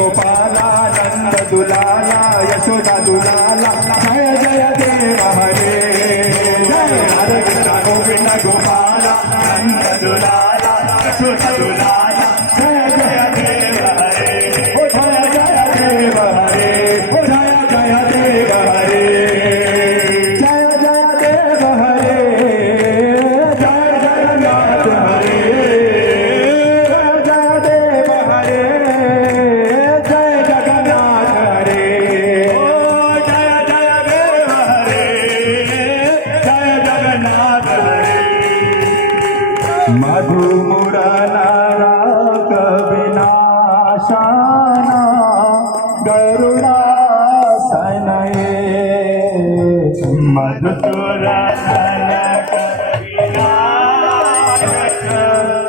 गोपालानंद दुलाला यशोदा दुलाला जय जय देव हरे जय राधे कृष्ण गोविंद गोपाला नंद दुलाला यशोदा दुलाला जय जय देव हरे ओ जय जय देव हरे ओ जय जय देव हरे जय जय देव हरे जय जगन्नाथ हरे मधु मुरनारा कविनाशाना गरुड़ा सनये मधुरा